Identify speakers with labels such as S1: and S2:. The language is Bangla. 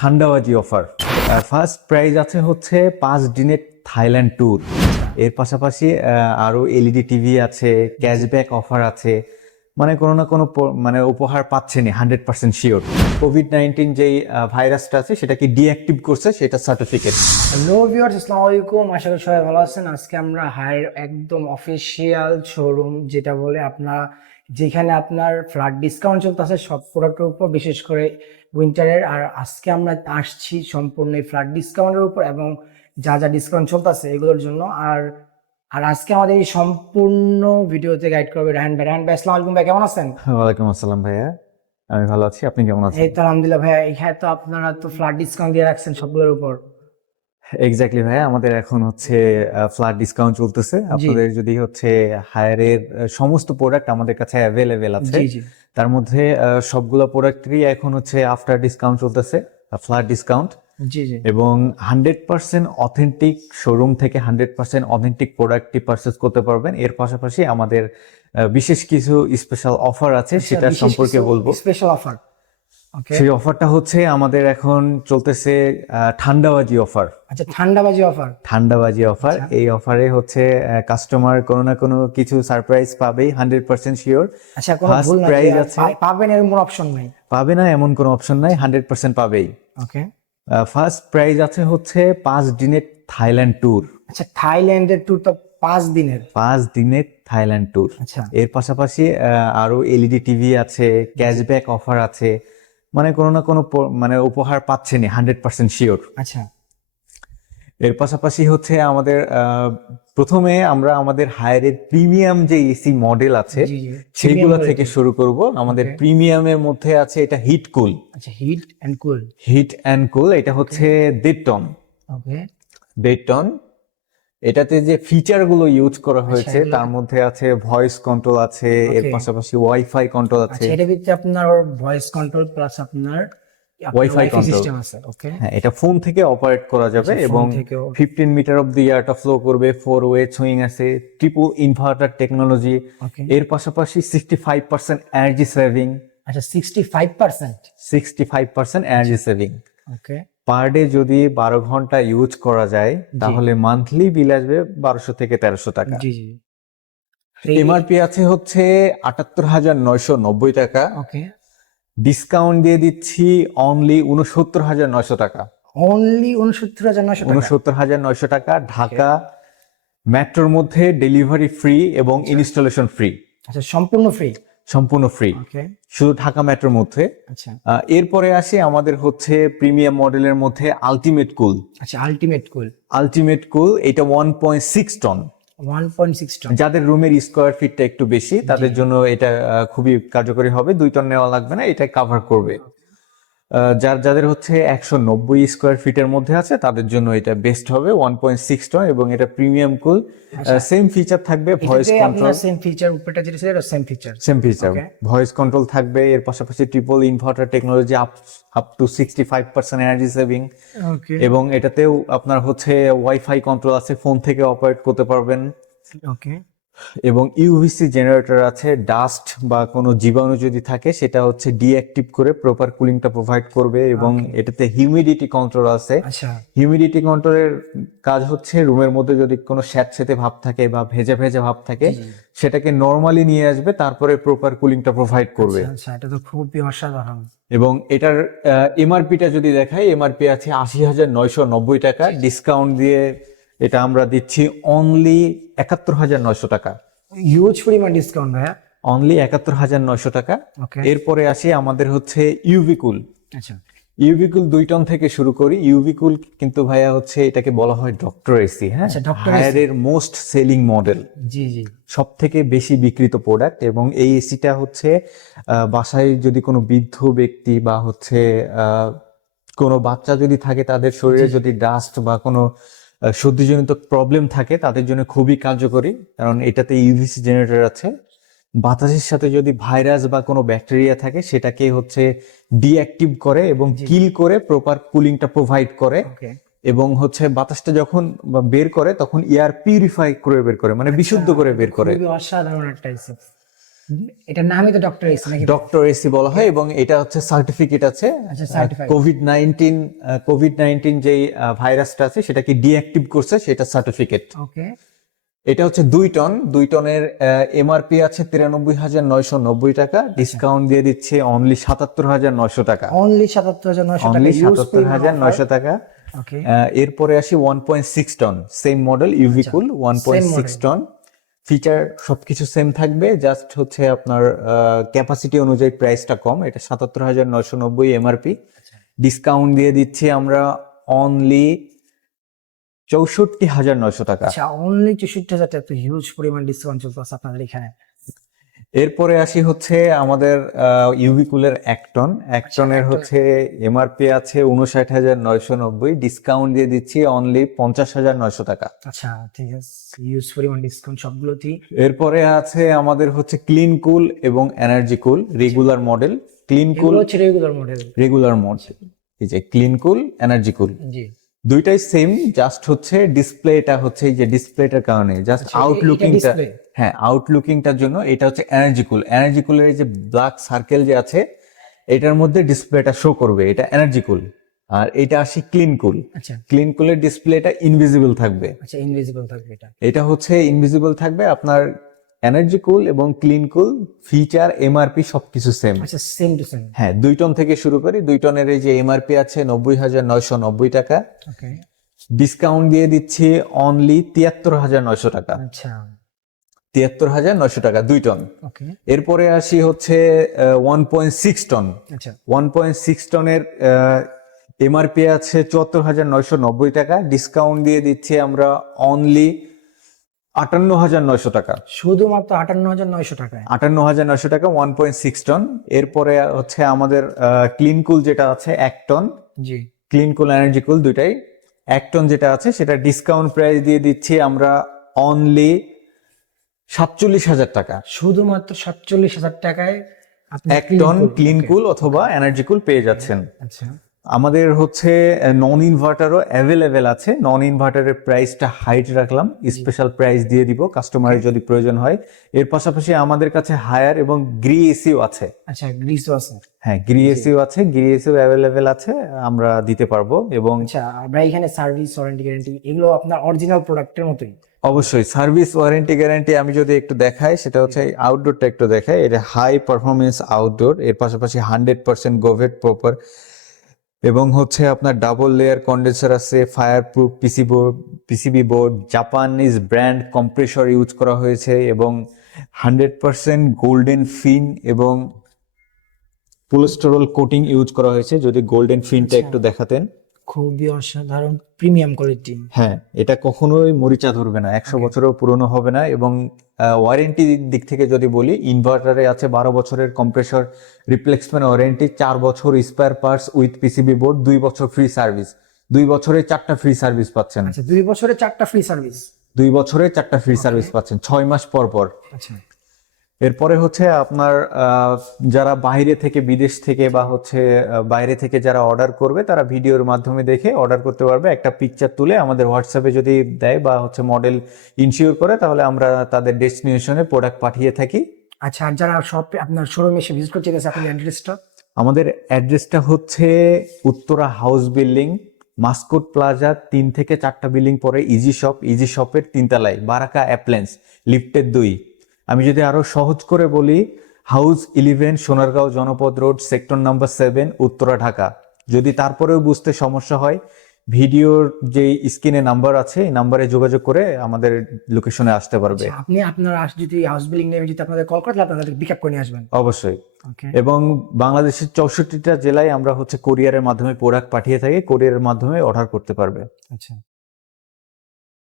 S1: ঠান্ডাবাজি অফার। ফার্স্ট প্রাইজ আছে হচ্ছে পাঁচ দিনের থাইল্যান্ড ট্যুর এর পাশাপাশি আহ, আরও এলইডি টিভি আছে ক্যাশব্যাক অফার আছে। মানে কোনো না কোনো মানে উপহার পাচ্ছেনই hundred percent sure covid nineteen যেই ভাইরাসটা আছে সেটাকে ডিঅ্যাক্টিভ করছে? সেটা সার্টিফিকেট
S2: হ্যালো ভিউয়ার্স আসসালামু আলাইকুম। আশা করি সবাই ভালো আছেন। আজকে আমরা হায়ার একদম অফিসিয়াল শোরুম যেটা বলে আপনার যেখানে আপনার ফ্ল্যাট ডিসকাউন্ট চলতেছে সব প্রোডাক্টের উপর বিশেষ করে উইন্টারের আর আজকে আমরা আসছি সম্পূর্ণ এই ফ্ল্যাট ডিসকাউন্টের উপর এবং যা যা ডিসকাউন্ট চলতেছে এগুলোর জন্য। আর আর আজকে আমাদের এই সম্পূর্ণ ভিডিওতে গাইড করবে রাহান ভাই। রাহান ভাই আসসালামু আলাইকুম ভাই কেমন আছেন?
S1: ওয়ালাইকুম আসসালাম ভাইয়া। আমি ভালো আছি আপনি কেমন আছেন?
S2: এই তো আলহামদুলিল্লাহ ভাইয়া এখানে তো আপনারা তো ফ্ল্যাট ডিসকাউন্ট দিয়ে রাখছেন সবগুলোর উপর।
S1: এক্স্যাক্টলি ভাইয়া আমাদের এখন হচ্ছে ফ্ল্যাট ডিসকাউন্ট চলতেছে। আপনাদের যদি হচ্ছে হায়ারের সমস্ত প্রোডাক্ট আমাদের কাছে অ্যাভেলেবেল আছে
S2: জি জি।
S1: তার মধ্যে সবগুলো প্রোডাক্টেরই এখন হচ্ছে আফটার ডিসকাউন্ট চলতেছে ফ্ল্যাট ডিসকাউন্ট
S2: জি জি।
S1: এবং হান্ড্রেড পার্সেন্ট অথেন্টিক শোরুম থেকে হান্ড্রেড পার্সেন্ট অথেন্টিক প্রোডাক্টটি পারচেস করতে পারবেন। এর পাশাপাশি আমাদের বিশেষ কিছু স্পেশাল অফার আছে
S2: আচ্ছা,
S1: সেটা সম্পর্কে বলব।
S2: স্পেশাল অফার
S1: সেই অফারটা হচ্ছে আমাদের এখন চলতেছে ঠান্ডাবাজি অফার
S2: আচ্ছা ঠান্ডাবাজি অফার
S1: ঠান্ডাবাজি অফার
S2: আচ্ছা।
S1: এই অফারে হচ্ছে কাস্টমার কোনো না কোনো কিছু সারপ্রাইজ পাবেই হান্ড্রেড পার্সেন্ট শিওর
S2: আচ্ছা কোনো ভুল
S1: আছে।
S2: পাবেন এরকম কোনো অপশন নাই?
S1: পাবে না এমন কোনো অপশন নাই হান্ড্রেড পার্সেন্ট পাবেই।
S2: ওকে
S1: ফার্স্ট প্রাইজ আছে হচ্ছে পাঁচ দিনের থাইল্যান্ড ট্যুর
S2: আচ্ছা থাইল্যান্ডের ট্যুর তো পাঁচ দিনের।
S1: পাঁচ দিনের থাইল্যান্ড ট্যুর
S2: আচ্ছা।
S1: এর পাশাপাশি আরও এলইডি টিভি আছে ক্যাশব্যাক অফার আছে। মানে কোনো না কোনো মানে উপহার পাচ্ছেনই হান্ড্রেড পার্সেন্ট শিওর
S2: আচ্ছা।
S1: এর পাশাপাশি হচ্ছে আমাদের প্রথমে আমরা আমাদের হায়ারের প্রিমিয়াম যে এসি মডেল আছে সেইগুলো থেকে শুরু করব। আমাদের প্রিমিয়ামের মধ্যে আছে এটা হিট কুল
S2: আচ্ছা heat and cool
S1: heat and cool এটা হচ্ছে দেড় টন।
S2: ওকে
S1: দেড় টন। এটাতে যে ফিচারগুলো ইউজ করা হয়েছে
S2: আচ্ছা,
S1: তার মধ্যে আছে ভয়েস কন্ট্রোল আছে এর পাশাপাশি ওয়াইফাই কন্ট্রোল আছে।
S2: আচ্ছা এটা ভিতরে আপনার ভয়েস কন্ট্রোল প্লাস আপনার আছে ওকে
S1: হ্যাঁ এটা ফোন থেকে অপারেট করা যাবে
S2: আচ্ছা,
S1: এবং
S2: phone থেকেও।
S1: ফিফটিন মিটার অফ দি ইয়ারটা ফ্লো করবে ফোর ওয়ে সুইং আছে ট্রিপল ইনভার্টার টেকনোলজি এর পাশাপাশি sixty five percent energy saving
S2: আচ্ছা sixty five percent
S1: sixty five percent energy saving
S2: okay
S1: per day যদি বারো ঘণ্টা ইউজ করা যায় তাহলে মান্থলি বিল আসবে বারোশো থেকে তেরোশো টাকা।
S2: জি জি।
S1: এমআরপি আছে হচ্ছে আটাত্তর হাজার নয়শো নব্বই টাকা।
S2: ওকে
S1: ডিসকাউন্ট দিয়ে দিচ্ছি অনলি উনসত্তর হাজার নয়শো টাকা।
S2: অনলি উনসত্তর হাজার টাকা।
S1: উনসত্তর হাজার নয়শো টাকা ঢাকা মেট্রোর মধ্যে ডেলিভারি ফ্রি এবং ইনস্টলেশন ফ্রি
S2: আচ্ছা সম্পূর্ণ ফ্রি
S1: সম্পূর্ণ ফ্রি শুধু ঢাকা মেট্রোর মধ্যে।
S2: আচ্ছা।
S1: এরপরে আসে আমাদের হচ্ছে প্রিমিয়াম মডেলের মধ্যে আলটিমেট কুল
S2: আচ্ছা আলটিমেট কুল
S1: আলটিমেট কুল এটা ওয়ান পয়েন্ট সিক্স টন যাদের রুমের স্কোয়ার ফিটটা একটু বেশি তাদের জন্য এটা খুবই কার্যকরী হবে। দুই টন নেওয়া লাগবে না এটা কাভার করবে। যার যাদের হচ্ছে একশো নব্বই স্কোয়ার ফিটের মধ্যে আছে তাদের জন্য এটা বেস্ট হবে ওয়ান পয়েন্ট সিক্স টন এবং এটা প্রিমিয়াম কুল সেম ফিচার থাকবে ভয়েস কন্ট্রোল
S2: সেম ফিচার উপরটা যেটা ছিল এটা same feature
S1: same feature voice control থাকবে এর পাশাপাশি triple inverter technology up up to sixty five percent energy saving এবং এটাতেও আপনার হচ্ছে ওয়াইফাই কন্ট্রোল আছে ফোন থেকে অপারেট করতে পারবেন।
S2: ওকে
S1: এবং ইউভিসি জেনারেটর আছে ডাস্ট বা কোনো জীবাণু যদি থাকে সেটা হচ্ছে ডিঅ্যাক্টিভ করে প্রপার কুলিংটা প্রোভাইড করবে এবং এটাতে হিউমিডিটি কন্ট্রোল আছে।
S2: আচ্ছা।
S1: হিউমিডিটি কন্ট্রোলের কাজ হচ্ছে রুমের মধ্যে যদি কোনো স্যাঁতসেঁতে ভাব থাকে বা ভেজা ভেজা ভাব থাকে সেটাকে নর্মালি নিয়ে আসবে তারপরে প্রপার কুলিংটা প্রোভাইড করবে।
S2: আচ্ছা এটা তো খুবই অসাধারণ।
S1: এবং এটার এমআরপিটা যদি দেখাই এমআরপি আছে আশি হাজার নয়শো নব্বই টাকা ডিসকাউন্ট দিয়ে এটা আমরা দিচ্ছি অনলি একাত্তর হাজার নয়শো টাকা।
S2: হিউজ পরিমাণ ডিসকাউন্ট ভাইয়া।
S1: অনলি একাত্তর হাজার নয়শো টাকা। এরপরে আসি আমাদের হচ্ছে ইউভিকুল
S2: আচ্ছা।
S1: ইউভিকুল দুই টন থেকে শুরু করি। ইউভিকুল কিন্তু ভাইয়া হচ্ছে এটাকে বলা হয় ডক্টর এসি হ্যাঁ. হায়ারের মোস্ট সেলিং মডেল
S2: জি জি।
S1: সব থেকে বেশি বিক্রিত প্রোডাক্ট এবং এই এসিটা হচ্ছে বাসায় যদি কোনো বৃদ্ধ ব্যক্তি বা হচ্ছে কোনো বাচ্চা যদি থাকে তাদের শরীরে যদি ডাস্ট বা কোনো সর্দিজনিত প্রবলেম থাকে তাদের জন্য খুবই কার্যকরী। কারণ এটাতে ইউভিসি জেনারেটর আছে। বাতাসের সাথে যদি ভাইরাস বা কোনো ব্যাকটেরিয়া থাকে সেটাকে হচ্ছে ডিঅ্যাক্টিভ করে এবং কিল করে প্রপার কুলিংটা প্রোভাইড করে এবং হচ্ছে বাতাসটা যখন বের করে তখন এয়ার পিউরিফাই করে বের করে মানে বিশুদ্ধ করে বের করে।
S2: অসাধারণ একটা এটার নামই তো ডক্টর এস নাকি?
S1: ডক্টর এসি বলা হয় এবং এটা হচ্ছে সার্টিফিকেট আছে।
S2: আচ্ছা,
S1: কোভিড নাইনটিন কোভিড নাইনটিন যেই ভাইরাসটা আছে সেটাকে ডিঅ্যাক্টিভ করছে? সেটা সার্টিফিকেট
S2: ওকে
S1: এটা হচ্ছে দুই টন। দুই টনের এমআরপি আছে তিরানব্বই হাজার নয়শো নব্বই টাকা। ডিসকাউন্ট দিয়ে দিচ্ছে অনলি সাতাত্তর হাজার নয়শো টাকা।
S2: অনলি সাতাত্তর হাজার নয়শো টাকা।
S1: অনলি সাতাত্তর হাজার নয়শো টাকা। এরপরে আসি one point six ton same model UV cool one point six ton feature সবকিছু সেম থাকবে জাস্ট হচ্ছে আপনার ক্যাপাসিটি অনুযায়ী প্রাইসটা কম। এটা সাতাত্তর হাজার নয়শো নব্বই এমআরপি ডিসকাউন্ট দিয়ে দিচ্ছি আমরা অনলি চৌষট্টি হাজার নয়শো টাকা।
S2: আচ্ছা অনলি চৌষট্টি হাজার টাকা হিউজ পরিমাণ ডিসকাউন্ট চলতে আপনাদের এখানে।
S1: এরপরে আসি হচ্ছে আমাদের ইউভি কুলের এক টন এক টনের হচ্ছে এমআরপি আছে উনষাট হাজার নয়শো নব্বই। ডিসকাউন্ট দিয়ে দিচ্ছি অনলি পঞ্চাশ হাজার নয়শো টাকা।
S2: আচ্ছা ঠিক আছে। হিউজ পরিমাণ ডিসকাউন্ট সবগুলোতেই।
S1: এরপরে আছে আমাদের হচ্ছে ক্লিন কুল এবং energy cool regular model clean cool
S2: হচ্ছে রেগুলার মডেল
S1: রেগুলার মডেল এই যে ক্লিন কুল এনার্জি কুল
S2: জি।
S1: দুইটাই সেম জাস্ট হচ্ছে ডিসপ্লেটা হচ্ছে এই যে ডিসপ্লেটার কারণে। জাস্ট
S2: আচ্ছা,
S1: আউটলুকিংটা
S2: display?
S1: হ্যাঁ আউটলুকিংটার জন্য এটা হচ্ছে এনার্জি কুল এনার্জি কুলের যে ব্ল্যাক সার্কেল যে আছে এটার মধ্যে ডিসপ্লেটা শো করবে। এটা এনার্জি কুল আর এটা আসি ক্লিন কুল
S2: আচ্ছা।
S1: ক্লিন কুলের ডিসপ্লেটা ইনভিজিবল থাকবে।
S2: আচ্ছা ইনভিজিবল থাকবে এটা।
S1: এটা হচ্ছে ইনভিজিবল থাকবে আপনার এনার্জি কুল এবং ক্লিন কুল ফিচার এমআরপি সবকিছু সেম
S2: আচ্ছা সেম টু সেম
S1: হ্যাঁ দুই টন থেকে শুরু করি দুই টনের এই যে এমআরপি আছে নব্বই হাজার নয়শো নব্বই টাকা।
S2: ওকে
S1: ডিসকাউন্ট দিয়ে দিচ্ছি অনলি তিয়াত্তর হাজার নয়শো টাকা।
S2: আচ্ছা।
S1: তিয়াত্তর হাজার নয়শো টাকা দুই টন। এরপরে আসি হচ্ছে ওয়ান পয়েন্ট সিক্স টন।
S2: আচ্ছা।
S1: ওয়ান পয়েন্ট সিক্স টনের এমআরপি আছে চুয়াত্তর হাজার নয়শো নব্বই টাকা। ডিসকাউন্ট দিয়ে দিচ্ছি আমরা অনলি আটান্ন হাজার নয়শো টাকা।
S2: শুধুমাত্র আটান্ন হাজার নয়শো টাকায়
S1: আটান্ন হাজার নয়শো টাকা ওয়ান পয়েন্ট সিক্স টন। এরপরে হচ্ছে আমাদের ক্লিন কুল যেটা আছে এক টন।
S2: জি।
S1: ক্লিন কুল এনার্জি কুল দুইটাই। এক টন যেটা আছে সেটা ডিসকাউন্ট প্রাইস দিয়ে দিচ্ছি আমরা অনলি সাতচল্লিশ হাজার টাকা।
S2: শুধুমাত্র সাতচল্লিশ হাজার টাকায়
S1: এক টন ক্লিন কুল অথবা এনার্জি কুল পেয়ে যাচ্ছেন।
S2: আচ্ছা।
S1: আমাদের হচ্ছে নন ইনভার্টারও অ্যাভেলেবেল আছে। নন ইনভার্টারের প্রাইসটা হাইট রাখলাম স্পেশাল প্রাইস দিয়ে দিব কাস্টমারের যদি প্রয়োজন হয়। এর পাশাপাশি আমাদের কাছে হায়ার এবং গ্রি এসিও আছে।
S2: আচ্ছা গ্রিসও আছে।
S1: হ্যাঁ গ্রি এসিও আছে গ্রি এসিও অ্যাভেলেবেল আছে আমরা দিতে পারব এবং
S2: আচ্ছা আমরা এখানে সার্ভিস ওয়ারেন্টি গ্যারান্টি এগুলো আপনার অরিজিনাল প্রোডাক্টের মতোই।
S1: অবশ্যই সার্ভিস ওয়ারেন্টি গ্যারান্টি আমি যদি একটু দেখাই সেটা হচ্ছে আউটডোরটা একটু দেখাই। এটা হাই পারফরমেন্স আউটডোর এর পাশাপাশি হান্ড্রেড পার্সেন্ট গোভেট প্রপার এবং হচ্ছে আপনার ডাবল লেয়ার কন্ডেন্সার আছে fireproof PC board PCB board Japanese brand compressor use করা হয়েছে এবং হান্ড্রেড পার্সেন্ট গোল্ডেন ফিন এবং পোলেস্টেরল কোটিং ইউজ করা হয়েছে। যদি গোল্ডেন ফিনটা একটু দেখাতেন।
S2: খুবই অসাধারণ প্রিমিয়াম কোয়ালিটি।
S1: হ্যাঁ এটা কখনোই মরিচা ধরবে না। একশো বছরেও পুরনো হবে না এবং ওয়ারেন্টি দিক থেকে যদি বলি ইনভার্টারে আছে বারো বছরের কম্প্রেসর রিপ্লেসমেন্ট ওয়ারেন্টি চার বছর spare parts with PCB board দুই বছর ফ্রি সার্ভিস দুই বছরে চারটা ফ্রি সার্ভিস পাচ্ছেন।
S2: আচ্ছা দুই বছরে চারটা ফ্রি সার্ভিস
S1: দুই বছরে চারটা ফ্রি সার্ভিস পাচ্ছেন ছয় মাস পর পর।
S2: আচ্ছা।
S1: এরপরে হচ্ছে আপনার যারা বাইরে থেকে বিদেশ থেকে বা হচ্ছে বাইরে থেকে যারা অর্ডার করবে তারা ভিডিওর মাধ্যমে দেখে অর্ডার করতে পারবে। একটা পিকচার তুলে আমাদের হোয়াটসঅ্যাপে যদি দেয় বা হচ্ছে মডেল ইনশিওর করে তাহলে আমরা তাদের ডেস্টিনেশনে প্রোডাক্ট পাঠিয়ে থাকি।
S2: আচ্ছা আর যারা শপে আপনার শোরুমে এসে ভিজিট করতে চাইছে আপনার অ্যাড্রেসটা
S1: আমাদের অ্যাড্রেসটা হচ্ছে Uttara house building Mascot Plaza তিন থেকে চারটা বিল্ডিং পরে ইজি শপ ইজি শপের তিনতলায় বারাকা অ্যাপ্লেন্স লিফটের দুই। আমি যদি আরও সহজ করে বলি house eleven Sonargaon Janapath road sector number seven Uttara Dhaka. যদি তারপরেও বুঝতে সমস্যা হয় ভিডিওর যে স্ক্রিনে নাম্বার আছে এই নাম্বারে যোগাযোগ করে আমাদের লোকেশনে আসতে পারবে।
S2: আচ্ছা, আপনি আপনার আস- যদি হাউস বিল্ডিং নেমে যদি আপনাদের কল করে তাহলে আপনাদের পিক আপ করে নিয়ে আসবেন।
S1: অবশ্যই। এবং বাংলাদেশের চৌষট্টিটা জেলায় আমরা হচ্ছে কোরিয়ারের মাধ্যমে প্রোডাক্ট পাঠিয়ে থাকি কোরিয়ারের মাধ্যমে অর্ডার করতে পারবে।
S2: আচ্ছা।